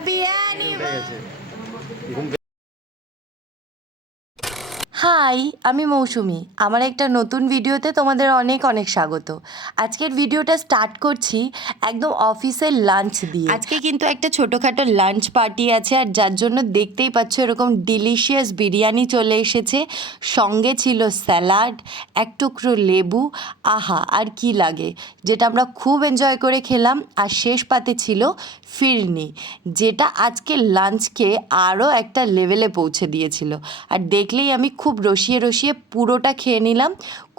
Happy ঘুম high, আমি মৌসুমি। আমার একটা নতুন ভিডিওতে তোমাদের অনেক অনেক স্বাগত। আজকের ভিডিওটা স্টার্ট করছি একদম অফিসের লাঞ্চ দিয়ে। আজকে কিন্তু একটা ছোটোখাটো লাঞ্চ পার্টি আছে আর যার জন্য দেখতেই পাচ্ছ এরকম ডিলিশিয়াস বিরিয়ানি চলে এসেছে। সঙ্গে ছিল স্যালাড এক টুকরো লেবু। আহা, আর কি লাগে? যেটা আমরা খুব এনজয় করে খেলাম। আর শেষ পাতে ছিল ফিরনি, যেটা আজকে লাঞ্চকে আরও একটা লেভেলে পৌঁছে দিয়েছিল। আর দেখলেই আমি খুব রসিয়ে রসিয়ে পুরোটা খেয়ে নিলাম।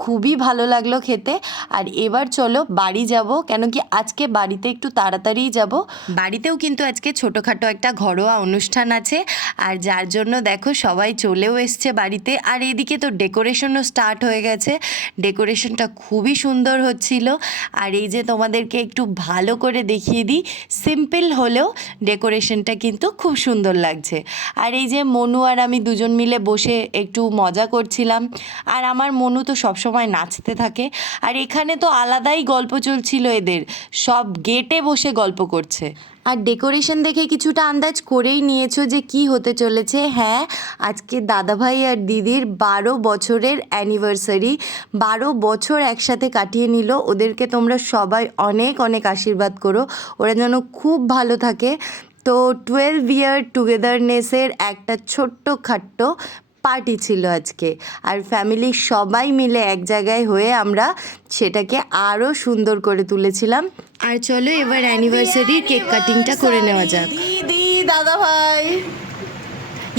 খুবই ভালো লাগল খেতে। আর এবার চলো বাড়ি যাব, কেন কি আজকে বাড়িতে একটু তাড়াতাড়িই যাব। বাড়িতেও কিন্তু আজকে ছোটোখাটো একটা ঘরোয়া অনুষ্ঠান আছে। আর যার জন্য দেখো সবাই চলেও এসছে বাড়িতে। আর এদিকে তো ডেকোরেশনও স্টার্ট হয়ে গেছে। ডেকোরেশনটা খুবই সুন্দর হচ্ছিল। আর এই যে তোমাদেরকে একটু ভালো করে দেখিয়ে দিই, সিম্পল হলেও ডেকোরেশনটা কিন্তু খুব সুন্দর লাগছে। আর এই যে মনু আর আমি দুজন মিলে বসে একটু মজা করছিলাম। আর আমার মনু তো সবসময় নাচতে থাকে। আর এখানে তো আলাদাই গল্প চলছিল এদের। সব গেটে বসে গল্প করছে। আর ডেকোরেশন দেখে কিছুটা আন্দাজ করেই নিয়েছো যে কি হতে চলেছে? হ্যাঁ আজকে দাদাভাই আর দিদির বারো বছরের অ্যানিভার্সারি বারো বছর একসাথে কাটিয়ে নিল। ওদেরকে তোমরা সবাই অনেক অনেক আশীর্বাদ করো। ওরা যেন খুব ভালো থাকে। তো টুয়েলভ ইয়ার টুগেদারনেসের একটা ছোট্ট খাট্ট পার্টি ছিল আজকে। আর ফ্যামিলির সবাই মিলে এক জায়গায় হয়ে আমরা সেটাকে আরও সুন্দর করে তুলেছিলাম। আর চলো এবার অ্যানিভার্সারির কেক কাটিংটা করে নেওয়া যাক। দিদি দাদা ভাই।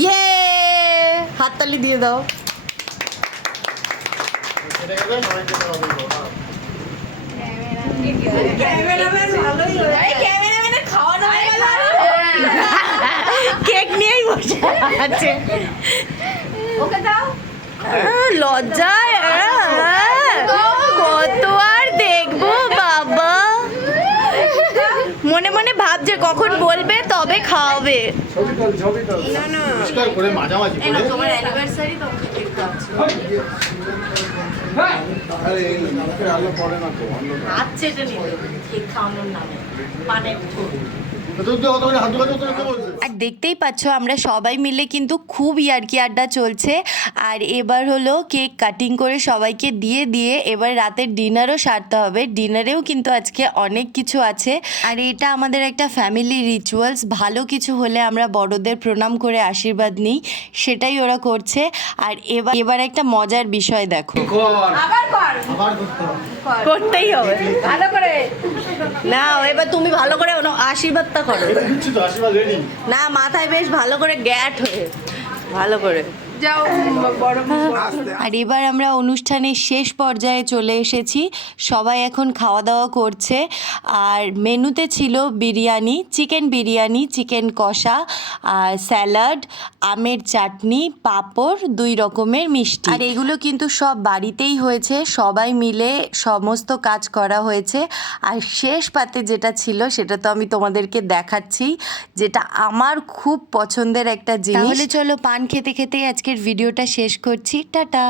ইয়ে হাততালি দিয়ে দাও। কেক বসে ওকে দাও। লজ্জায় কত আর দেখব বাবা। মনে মনে ভাবছে কখন বলবে তবে খাওয়াবে। ছবি তোল ছবি তোল। পরিষ্কার করে মাঝামাঝি করে। তোমার অ্যানিভার্সারি না তো। বলছিস আর দেখতেই পাচ্ছ, আমরা সবাই মিলে কিন্তু খুব ইয়ার্কি আড্ডা চলছে। আর এবার হলো কেক কাটিং করে সবাইকে দিয়ে দিয়ে এবার রাতের ডিনারও সারতে হবে। ডিনারেও কিন্তু আজকে অনেক কিছু আছে। আর এটা আমাদের একটা ফ্যামিলি রিচুয়ালস ভালো কিছু হলে আমরা বড়দের প্রণাম করে আশীর্বাদ নিই, সেটাই ওরা করছে। আর এবার এবার একটা মজার বিষয় দেখো। করতেই হবে। ভালো করে। না এবার তুমি ভালো করে আশীর্বাদটা করো। না মাথায় বেশ ভালো করে গ্যাট হয়ে। ভালো করে। আর এবার আমরা অনুষ্ঠানের শেষ পর্যায়ে চলে এসেছি। সবাই এখন খাওয়া দাওয়া করছে। আর মেনুতে ছিল বিরিয়ানি চিকেন বিরিয়ানি চিকেন কষা আর স্যালাড আমের চাটনি পাঁপড় দুই রকমের মিষ্টি। আর এগুলো কিন্তু সব বাড়িতেই হয়েছে। সবাই মিলে সমস্ত কাজ করা হয়েছে। আর শেষ পাতে যেটা ছিল সেটা তো আমি তোমাদেরকে দেখাচ্ছি যেটা আমার খুব পছন্দের একটা জিনিস। তাহলে চলো পান খেতে খেতে আজকের ভিডিওটা শেষ করছি টাটা।